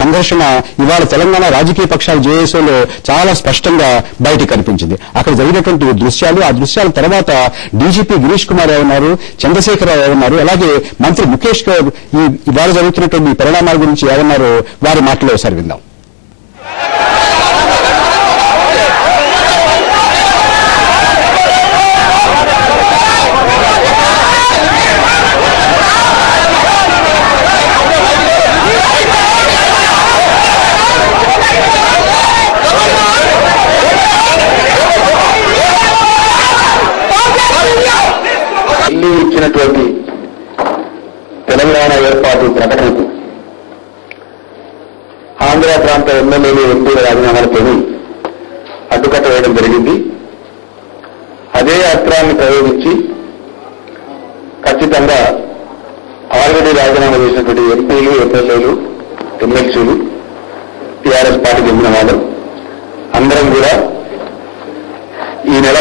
సంఘర్షణ ఇవాళ తెలంగాణ రాజకీయ పక్షాల జేఏసీలో చాలా స్పష్టంగా బయటకు కనిపించింది. అక్కడ జరిగినటువంటి దృశ్యాలు, ఆ దృశ్యాల తర్వాత డీజీపీ గిరీష్ కుమార్ ఏమన్నారు, చంద్రశేఖరరావు ఏమన్నారు, అలాగే మంత్రి ముఖేష్ గౌడ్ ఇవాళ జరుగుతున్నటువంటి పరిణామాల గురించి ఏమన్నారో వారి మాటలో ఒకసారి విందాం. ఇచ్చినటువంటి తెలంగాణ ఏర్పాటు ప్రకటనకు ఆంధ్ర ప్రాంత ఎమ్మెల్యేలు ఎంపీల రాజీనామాలతోని అడ్డుకట్ట వేయడం జరిగింది. అదే అస్త్రాన్ని ప్రయోగించి ఖచ్చితంగా ఆల్రెడీ రాజీనామా చేసినటువంటి ఎంపీలు, ఎమ్మెల్యేలు, ఎమ్మెల్సీలు, టీఆర్ఎస్ పార్టీకి చెందిన వాళ్ళు అందరం కూడా ఈ నెల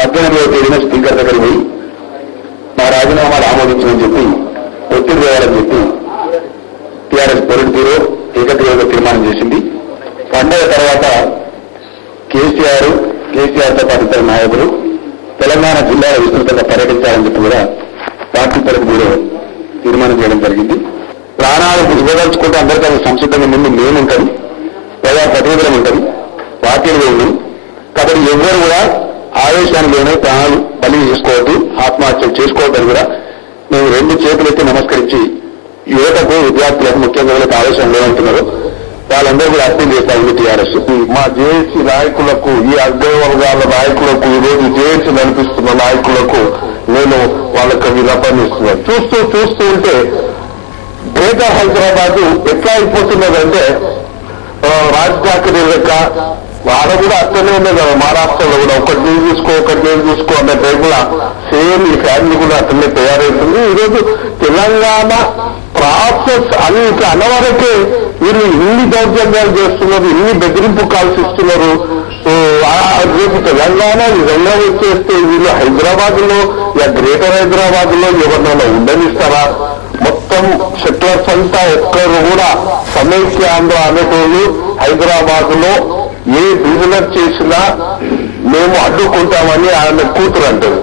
18వ తేదీన స్పీకర్ దగ్గరికి పోయి మా రాజీనామాలు ఆమోదించమని చెప్పి ఒత్తిడి వేయాలని చెప్పి టీఆర్ఎస్ పొలిట్ బ్యూరో ఏకగ్రీవంగా తీర్మానం చేసింది. పండుగ తర్వాత కేసీఆర్తో పాటు ఇతర నాయకులు తెలంగాణ జిల్లాలో విస్తృతంగా పర్యటించాలని చెప్పి కూడా పార్టీ పొలిట్ బ్యూరో తీర్మానం చేయడం జరిగింది. ప్రాణాలకు ఇవ్వదలుచుకుంటే అందరికీ అది సంసిద్ధంగా ముందు మేముంటాం, ప్రజా ప్రతినిధులం ఉంటాం, పార్టీలు ఉన్నాం. కాబట్టి ఎవ్వరు కూడా ఆవేశానికి ప్రాణాలు బలి చేసుకోవద్దు, ఆత్మహత్యలు చేసుకోవద్దని కూడా మేము 2 చేతులెత్తి నమస్కరించి యువతకు, విద్యార్థులకు, ముఖ్యంగా ఆవేశం లేదంటున్నారు వాళ్ళందరూ కూడా అర్థం చేస్తామని టీఆర్ఎస్ మా జేఏసీ నాయకులకు, ఈ అగ్రవర్గాల నాయకులకు, ఈరోజు జేఏసీ నడిపిస్తున్న నాయకులకు నేను వాళ్ళకి విన్నపనిస్తున్నాను. చూస్తూ ఉంటే గ్రేటర్ హైదరాబాద్ ఎట్లా అయిపోతున్నదంటే రాజ్ ఠాకరే లెక్క వాడ కూడా అట్లనే ఉన్నాయి కదా. మహారాష్ట్రలో కూడా ఒకటి నేను చూసుకో అన్న టైపులా సేమ్ ఈ ఫ్యామిలీ కూడా అట్లనే తయారవుతుంది. ఈరోజు తెలంగాణ ప్రాసెస్ అని ఇట్లా అన్నవరకే వీళ్ళు ఇన్ని దౌర్జన్యాలు చేస్తున్నారు, ఇన్ని బెదిరింపు కాల్స్ ఇస్తున్నారు. రేపు తెలంగాణ నిజంగా వచ్చేస్తే వీళ్ళు హైదరాబాద్ లో గ్రేటర్ హైదరాబాద్ లో ఎవరినైనా ఉండనిస్తారా? మొత్తం సెటిలర్స్ అంతా ఒక్కరు కూడా సమైక్యాంధ్ర అనేటోళ్ళు హైదరాబాద్ లో ఏ బిజినెస్ చేసినా మేము అడ్డుకుంటామని ఆయన కూతురు అంటారు.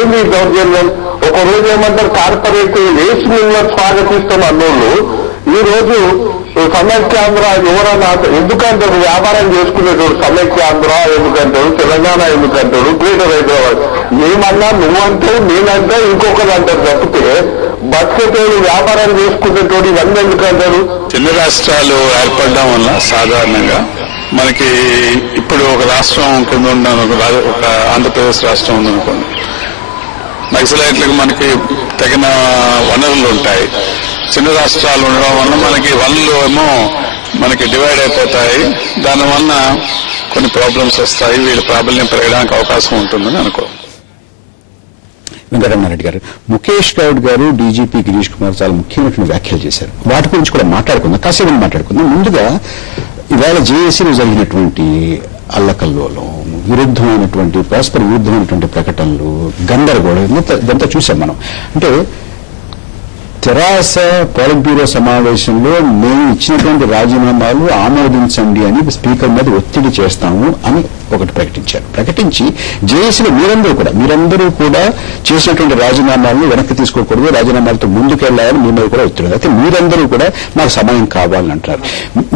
ఏమి దౌర్జన్యం? ఒక రోజు ఏమంటారు కార్పొరేట్ వేసి మిమ్మల్ని స్వాగతిస్తాం అన్నోళ్ళు ఈ రోజు సమైక్యాంధ్ర ఎవరన్నా ఎందుకంటారు? వ్యాపారం చేసుకునేటోడు సమైక్యాంధ్ర ఎందుకంటాడు, తెలంగాణ ఎందుకంటాడు, గ్రేటర్ హైదరాబాద్ ఏమన్నా నువ్వంటే నేనంటే ఇంకొకరు అంటారు తప్పితే బతికేటోడు వ్యాపారం చేసుకునేటోడు ఇవన్నీ ఎందుకంటారు? చిన్న రాష్ట్రాలు ఏర్పడడం వల్ల సాధారణంగా మనకి ఇప్పుడు ఒక రాష్ట్రం కింద ఉన్న ఒక ఆంధ్రప్రదేశ్ రాష్ట్రం ఉందనుకోండి, నక్సలైట్లకు మనకి తగిన వనరులు ఉంటాయి. చిన్న రాష్ట్రాలు ఉండడం వల్ల మనకి వనరులు ఏమో మనకి డివైడ్ అయిపోతాయి. దానివల్ల కొన్ని ప్రాబ్లమ్స్ వస్తాయి. వీళ్ళ ప్రాబ్లం పెరగడానికి అవకాశం ఉంటుందని అనుకో. వెంకటరమణారెడ్డి గారు, ముఖేష్ గౌడ్ గారు, డీజీపీ గిరీష్ కుమార్ చాలా ముఖ్యమైనటువంటి వ్యాఖ్యలు చేశారు. వాటి గురించి కూడా మాట్లాడుకుందాం, కాసేపు మాట్లాడుకుందాం. ముందుగా ఇవాళ జేఏసీలో జరిగినటువంటి అల్లకల్లోలం, విరుద్ధమైనటువంటి పరస్పర విరుద్ధమైనటువంటి ప్రకటనలు, గందరగోళం ఇదంతా చూసాం మనం. అంటే తెరాస పోలిట్ బ్యూరో సమావేశంలో మేము ఇచ్చినటువంటి రాజీనామాలు ఆమోదించండి అని స్పీకర్ మీద ఒత్తిడి చేస్తాము అని ఒకటి ప్రకటించి జేఏసీలో మీరందరూ కూడా చేసినటువంటి రాజీనామాలను వెనక్కి తీసుకోకూడదు, రాజీనామాలతో ముందుకెళ్లాలని మీ మీద కూడా ఒత్తిడి. అయితే మీరందరూ కూడా మాకు సమయం కావాలని అంటున్నారు.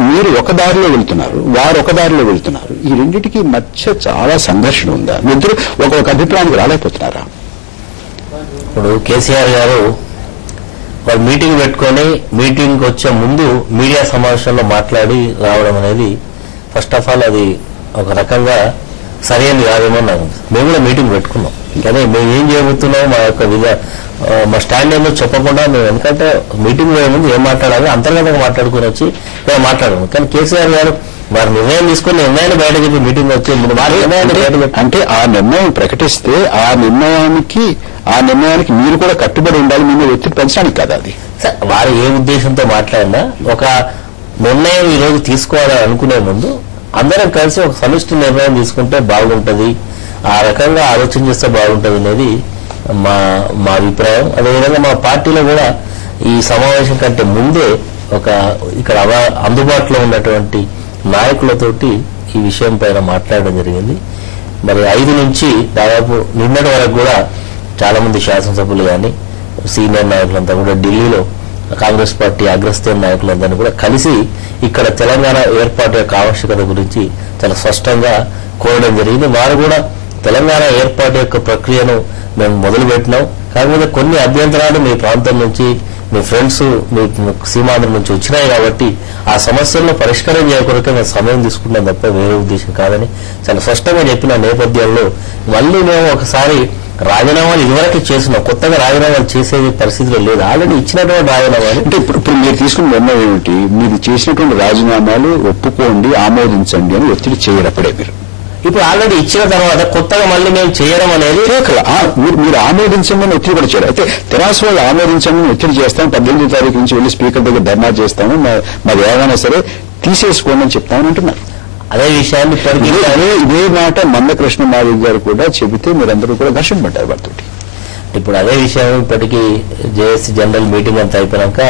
మీరు ఒక దారిలో వెళ్తున్నారు, వారు ఒక దారిలో వెళ్తున్నారు. ఈ రెండింటికి మధ్య చాలా సంఘర్షణ ఉందా? ఇద్దరు ఒక అభిప్రాయానికి రాలేకపోతున్నారా? ఇప్పుడు కేసీఆర్ గారు వాళ్ళు మీటింగ్ పెట్టుకొని మీటింగ్ వచ్చే ముందు మీడియా సమావేశంలో మాట్లాడి రావడం అనేది ఫస్ట్ ఆఫ్ ఆల్ అది ఒక రకంగా సరైనది కాదేమో నాకు. మేము కూడా మీటింగ్ పెట్టుకున్నాం, కానీ మేము ఏం చేయబోతున్నాం మా యొక్క మా స్టాండ్ ఏందో చెప్పకుండా మేము, ఎందుకంటే మీటింగ్ పోయే ముందు ఏం మాట్లాడాలి అంతర్గతంగా మాట్లాడుకుని వచ్చి మేము మాట్లాడము. కానీ కేసీఆర్ గారు వారి నిర్ణయం తీసుకుని నిర్ణయాన్ని బయట చెప్పి మీటింగ్ వచ్చే ముందు వారి నిర్ణయాన్ని బయట చెప్పి అంటే ఆ నిర్ణయం ప్రకటిస్తే ఆ నిర్ణయానికి మీరు కూడా కట్టుబడి ఉండాలి, మీరు ఒత్తిడి పెంచడానికి కదా అది. వారు ఏ ఉద్దేశంతో మాట్లాడినా ఒక నిర్ణయం ఈ రోజు తీసుకోవాలని అనుకునే ముందు అందరం కలిసి ఒక సమిష్టి నిర్ణయం తీసుకుంటే బాగుంటది, ఆ రకంగా ఆలోచన చేస్తే బాగుంటది అనేది మా అభిప్రాయం. అదేవిధంగా మా పార్టీలో కూడా ఈ సమావేశం కంటే ముందే ఇక్కడ అందుబాటులో ఉన్నటువంటి నాయకులతోటి ఈ విషయం పైన మాట్లాడడం జరిగింది. మరి 5 నుంచి దాదాపు నిన్నటి వరకు కూడా చాలా మంది శాసనసభ్యులు కానీ సీనియర్ నాయకులంతా కూడా ఢిల్లీలో కాంగ్రెస్ పార్టీ అగ్రస్థాయి నాయకులందరినీ కూడా కలిసి ఇక్కడ తెలంగాణ ఏర్పాటు యొక్క ఆవశ్యకత గురించి చాలా స్పష్టంగా కోరడం జరిగింది. వారు కూడా తెలంగాణ ఏర్పాటు యొక్క ప్రక్రియను మేము మొదలుపెట్టినాం, కాకపోతే కొన్ని అభ్యంతరాలు మీ ప్రాంతం నుంచి మీ ఫ్రెండ్స్ మీ సీమాంధ్ర నుంచి వచ్చినాయి కాబట్టి ఆ సమస్యలను పరిష్కారం చేయకొరకే మేము సమయం తీసుకున్నాం తప్ప వేరే ఉద్దేశం కాదని చాలా స్పష్టంగా చెప్పిన నేపథ్యంలో మళ్ళీ మేము ఒకసారి రాజీనామాలు ఇదివరకే చేస్తున్నాం, కొత్తగా రాజీనామాలు చేసే పరిస్థితిలో లేదు. ఆల్రెడీ ఇచ్చినటువంటి రాజీనామాలు అంటే ఇప్పుడు మీరు తీసుకున్న నిర్ణయం ఏమిటి? మీరు చేసినటువంటి రాజీనామాలు ఒప్పుకోండి, ఆమోదించండి అని ఒత్తిడి చేయరప్పుడే మీరు ఇప్పుడు ఆల్రెడీ ఇచ్చిన తర్వాత కొత్తగా మళ్ళీ మేము చేయడం అనేది మీరు ఆమోదించండి అని ఒత్తిడి కూడా చేయరు. అయితే తెరాస వాళ్ళు ఆమోదించండి ఒత్తిడి చేస్తాం, 18వ తారీఖు నుంచి వెళ్ళి స్పీకర్ దగ్గర ధర్నా చేస్తాము, మరి ఏమైనా సరే తీసేసుకోండి అని చెప్తామని అంటున్నారు. అదే విషయాన్ని ఇదే మాట మందకృష్ణ మాదిగ గారు కూడా చెబితే మీరందరూ కూడా ఘర్షణ పడ్డారు వారితో. ఇప్పుడు అదే విషయం ఇప్పటికీ జేఏసీ జనరల్ మీటింగ్ అంతా అయిపోయాక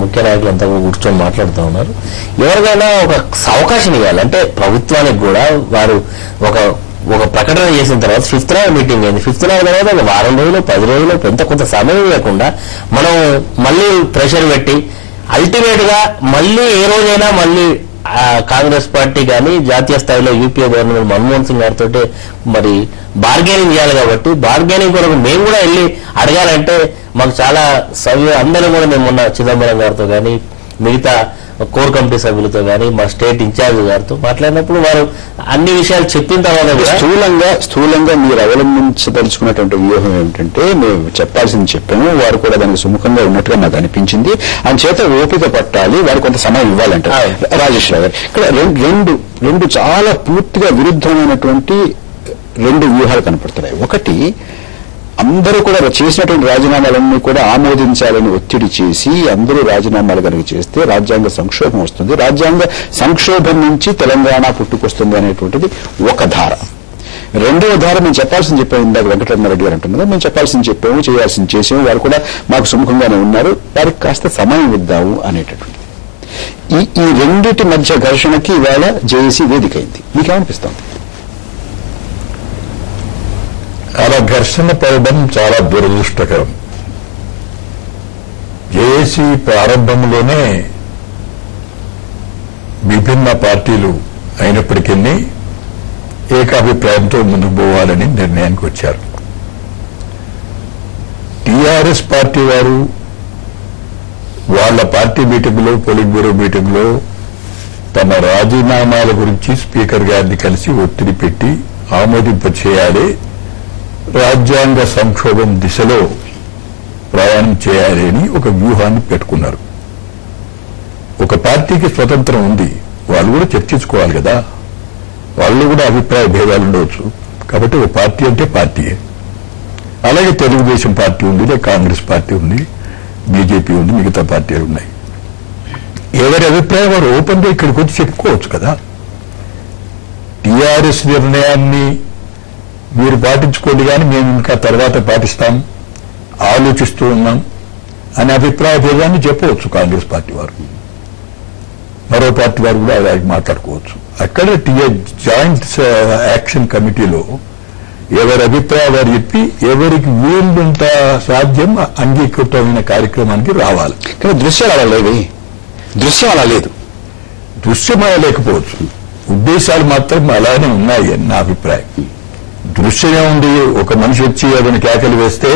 ముఖ్య నాయకులు అంతా కూర్చొని మాట్లాడుతూ ఉన్నారు. ఎవరికైనా ఒక అవకాశం ఇవ్వాలి, అంటే ప్రభుత్వానికి కూడా వారు ఒక ప్రకటన చేసిన తర్వాత 5th నాడు మీటింగ్ అయింది. 5th నాడు తర్వాత ఒక వారం రోజులు 10 రోజులు కొంత సమయం లేకుండా మనం మళ్ళీ ప్రెషర్ పెట్టి అల్టిమేట్ గా మళ్ళీ ఏ రోజైనా మళ్ళీ కాంగ్రెస్ పార్టీ కానీ జాతీయ స్థాయిలో యూపీఏ గవర్నమెంట్ మన్మోహన్ సింగ్ గారితో మరి బార్గెనింగ్ చేయాలి కాబట్టి బార్గెనింగ్ కొరకు మేము కూడా వెళ్ళి అడగాలంటే మాకు చాలా అందరూ కూడా మేము మొన్న చిదంబరం గారితో కానీ మిగతా కోర్ కమిటీ సభ్యులతో కానీ మా స్టేట్ ఇన్ఛార్జ్ గారితో మాట్లాడినప్పుడు వారు అన్ని విషయాలు చెప్పిన తర్వాత కూడా స్థూలంగా మీరు అవలంబించదలుచుకున్నటువంటి వ్యూహం ఏమిటంటే మేము చెప్పాల్సింది చెప్పాము, వారు కూడా దానికి సుముఖంగా ఉన్నట్టుగా నాకు అనిపించింది, అందుచేత ఓపిక పట్టాలి, వారు కొంత సమయం ఇవ్వాలంటే. రాజేష్ రావు గారు, ఇక్కడ రెండు చాలా పూర్తిగా విరుద్ధమైనటువంటి 2 వ్యూహాలు కనపడుతున్నాయి. ఒకటి, అందరూ కూడా చేసినటువంటి రాజీనామాలన్నీ కూడా ఆమోదించాలని ఒత్తిడి చేసి అందరూ రాజీనామాలు కనుక చేస్తే రాజ్యాంగ సంక్షోభం వస్తుంది, రాజ్యాంగ సంక్షోభం నుంచి తెలంగాణ పుట్టుకొస్తుంది అనేటువంటిది ఒక ధార. రెండవ ధార మేము చెప్పాల్సింది చెప్పాము, ఇందాక వెంకటరమణారెడ్డి గారు అంటున్నారు, మేము చెప్పాల్సింది చెప్పాము, చేయాల్సింది చేసాము, వారు కూడా మాకు సుముఖంగానే ఉన్నారు, వారికి కాస్త సమయం ఇద్దాము అనేటటువంటిది. ఈ రెండింటి మధ్య ఘర్షణకి ఇవాళ జేఏసీ వేదికైంది. మీకేమనిపిస్తుంది? అలా ఘర్షణ పడడం చాలా దురదృష్టకరం. జేఏసీ ప్రారంభంలోనే విభిన్న పార్టీలు అయినప్పటికీ ఏకాభిప్రాయంతో ముందుకు పోవాలని నిర్ణయానికి వచ్చారు. టీఆర్ఎస్ పార్టీ వారు వాళ్ళ పార్టీ మీటింగ్లో, పొలిట్ బ్యూరో మీటింగ్లో తమ రాజీనామాల గురించి స్పీకర్ గారిని కలిసి ఒత్తిడి పెట్టి ఆమోదింప చేయాలి, రాజ్యాంగ సంక్షోభం దిశలో ప్రయాణం చేయాలి అని ఒక వ్యూహాన్ని పెట్టుకున్నారు. ఒక పార్టీకి స్వతంత్రం ఉంది, వాళ్ళు కూడా చర్చించుకోవాలి కదా, వాళ్ళు కూడా అభిప్రాయ భేదాలు ఉండవచ్చు. కాబట్టి ఒక పార్టీ అంటే పార్టీయే. అలాగే తెలుగుదేశం పార్టీ ఉంది, లేదా కాంగ్రెస్ పార్టీ ఉంది, బీజేపీ ఉంది, మిగతా పార్టీలు ఉన్నాయి. ఎవరి అభిప్రాయం వారు ఓపెన్గా ఇక్కడికి వచ్చి చెప్పుకోవచ్చు కదా. టీఆర్ఎస్ నిర్ణయాన్ని మీరు పాటించుకోండి కానీ మేము ఇంకా తర్వాత పాటిస్తాం, ఆలోచిస్తూ ఉన్నాం అనే అభిప్రాయ భేదాన్ని చెప్పవచ్చు కాంగ్రెస్ పార్టీ వారు. మరో పార్టీ వారు కూడా అలాగే మాట్లాడుకోవచ్చు. అక్కడ జాయింట్ యాక్షన్ కమిటీలో ఎవరి అభిప్రాయం వారు చెప్పి ఎవరికి వీలుంత సాధ్యం అంగీకృతమైన కార్యక్రమానికి రావాలి. కానీ దృశ్యం అలా లేదు, దృశ్యం లేకపోవచ్చు, ఉద్దేశాలు మాత్రం అలానే ఉన్నాయి అని నా అభిప్రాయం. దృశ్యమే ఉంది, ఒక మనిషి వచ్చి అతని కేకలు వేస్తే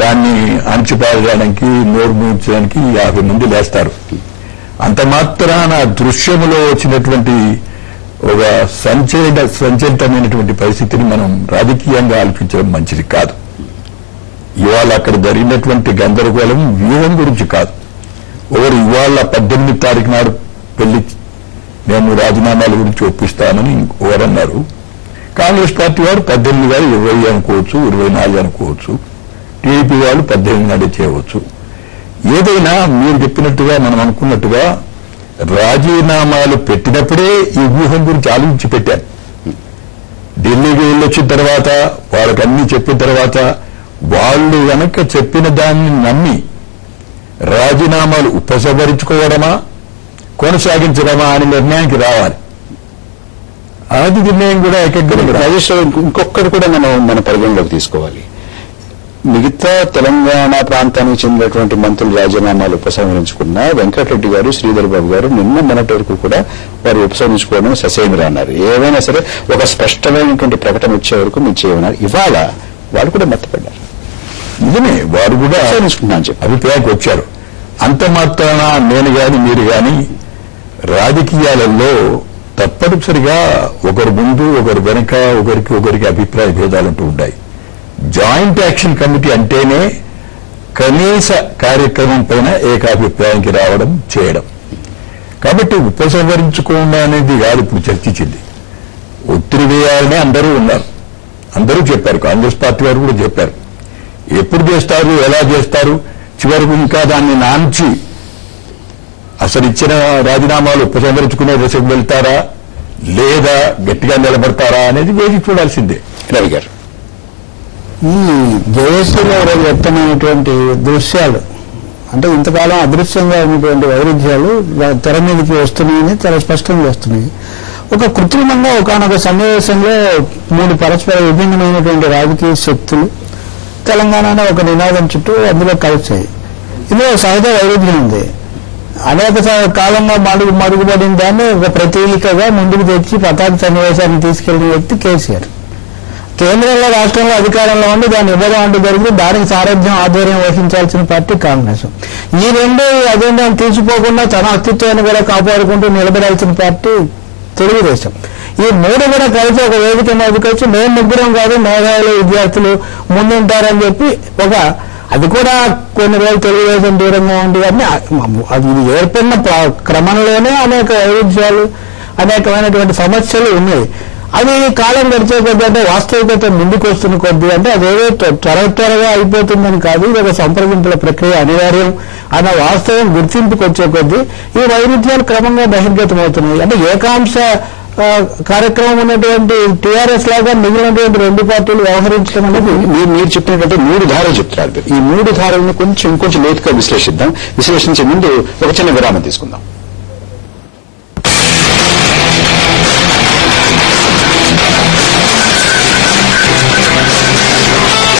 దాన్ని అణచిపారడానికి, నోరు మూయించడానికి 50 మంది లేస్తారు. అంత మాత్రాన దృశ్యములో వచ్చినటువంటి ఒక సంచలితమైనటువంటి పరిస్థితిని మనం రాజకీయంగా ఆలోచించడం మంచిది కాదు. ఇవాళ అక్కడ జరిగినటువంటి గందరగోళం వ్యూహం గురించి కాదు. ఒకరు ఇవాళ 18వ తారీఖు నాడు పెళ్లి మేము రాజీనామాల గురించి ఒప్పిస్తామని ఎవరన్నారు. కాంగ్రెస్ పార్టీ వారు 18 గారు 20 అనుకోవచ్చు, 24 అనుకోవచ్చు, టీడీపీ వాళ్ళు 18 నాడే చేయవచ్చు. ఏదైనా మీరు చెప్పినట్టుగా మనం అనుకున్నట్టుగా రాజీనామాలు పెట్టినప్పుడే ఈ వ్యూహం గురించి ఆలోచించి పెట్టారు. ఢిల్లీకి వెళ్ళొచ్చిన తర్వాత వాళ్ళకి అన్ని చెప్పిన తర్వాత వాళ్ళు కనుక చెప్పిన దాన్ని నమ్మి రాజీనామాలు ఉపసంహరించుకోవడమా కొనసాగించడమా అనే నిర్ణయానికి రావాలి. అది నిర్ణయం కూడా రాజేష్ ఇంకొకటి కూడా మన పరిగణలోకి తీసుకోవాలి. మిగతా తెలంగాణ ప్రాంతానికి చెందినటువంటి మంత్రులు రాజీనామాలు ఉపసంహరించుకున్న వెంకటరెడ్డి గారు, శ్రీధర్ బాబు గారు నిన్న మొన్నటి వరకు కూడా వారు ఉపసంహరించుకోవడం ససేమిరా అన్నారు. ఏవైనా సరే ఒక స్పష్టమైనటువంటి ప్రకటన వచ్చే వరకు మీరు చేయమన్నారు. ఇవాళ వారు కూడా మెత్తపడ్డారు. నిజమే, వారు కూడా ఉపసంహరించుకుంటున్నాను చెప్పి అభిప్రాయానికి వచ్చారు. అంత మాత్రాన నేను గాని మీరు గాని రాజకీయాలలో తప్పనిసరిగా ఒకరు ముందు ఒకరు వెనక ఒకరికి అభిప్రాయ భేదాలుంటూ ఉంటాయి. జాయింట్ యాక్షన్ కమిటీ అంటేనే కనీస కార్యక్రమం పైన ఏకాభిప్రాయానికి రావడం చేయడం. కాబట్టి ఉపసంహరించుకోవడం అనేది కాదు ఇప్పుడు చర్చించింది. ఒత్తిడి వేయాలని అందరూ ఉన్నారు, అందరూ చెప్పారు. కాంగ్రెస్ పార్టీ వారు కూడా చెప్పారు. ఎప్పుడు చేస్తారు, ఎలా చేస్తారు, చివరకు ఇంకా దాన్ని నాంచి అసలు ఇచ్చిన రాజీనామాలు ఉపసంహరించుకునే దశకు వెళ్తారా లేదా గట్టిగా నిలబడతారా అనేది వేసి చూడాల్సిందే. రవి గారు, ఈ జేఏసీలో వ్యక్తమైనటువంటి దృశ్యాలు అంటే ఇంతకాలం అదృశ్యంగా ఉన్నటువంటి వైరుధ్యాలు తెర మీదకి వస్తున్నాయని చాలా స్పష్టంగా వస్తున్నాయి. ఒక కృత్రిమంగా ఒకనొక సన్నివేశంలో 3 పరస్పర విభిన్నమైనటువంటి రాజకీయ శక్తులు తెలంగాణలో ఒక నినాదం చుట్టూ అందులో కలిసాయి. ఇందులో సహజ వైరుధ్యం ఉంది. అనేక కాలంగా మరుగుపడిన దాన్ని ఒక ప్రతీకగా ముందుకు తెచ్చి పతాక సన్నివేశాన్ని తీసుకెళ్లిన వ్యక్తి కేసీఆర్. కేంద్రంలో రాష్ట్రంలో అధికారంలో ఉండి దాన్ని ఇవ్వడం అంటూ జరిగితే దానికి సారథ్యం ఆధ్వర్యం వహించాల్సిన పార్టీ కాంగ్రెస్. ఈ రెండు అజెండాను తీసిపోకుండా తన అస్తిత్వాన్ని కూడా కాపాడుకుంటూ నిలబడాల్సిన పార్టీ తెలుగుదేశం. ఈ 3 కూడా కలిసి ఒక వేదిక మీదకి వచ్చి మేము ముగ్గురం కాదు మేధావులు విద్యార్థులు ముందుంటారని చెప్పి అది కూడా కొన్ని రోజులు తెలుగుదేశం దూరంగా ఉంది. కానీ అది ఏర్పడిన క్రమంలోనే అనేక వైరుధ్యాలు అనేకమైనటువంటి సమస్యలు ఉన్నాయి. అది కాలం గడిచే కొద్దీ అంటే వాస్తవికత ముందుకు వస్తున్న కొద్దీ అంటే అదేదో త్వరగా అయిపోతుందని కాదు, ఇది ఒక సంప్రదింపుల ప్రక్రియ అనివార్యం అన్న వాస్తవం గుర్తింపుకు వచ్చే కొద్దీ ఈ వైరుధ్యాలు క్రమంగా బహిర్గతమవుతున్నాయి. అంటే ఏకాంశ కార్యక్రమం ఉన్నటువంటి టీఆర్ఎస్ లాగా మిగిలినటువంటి 2 పార్టీలు వ్యవహరించడం అనేది మీరు చెప్పినటువంటి 3 ధారలు చెప్తున్నారు. ఈ 3 ధారలను కొంచెం లోతుగా విశ్లేషించే ముందు ఒక చిన్న విరామం తీసుకుందాం.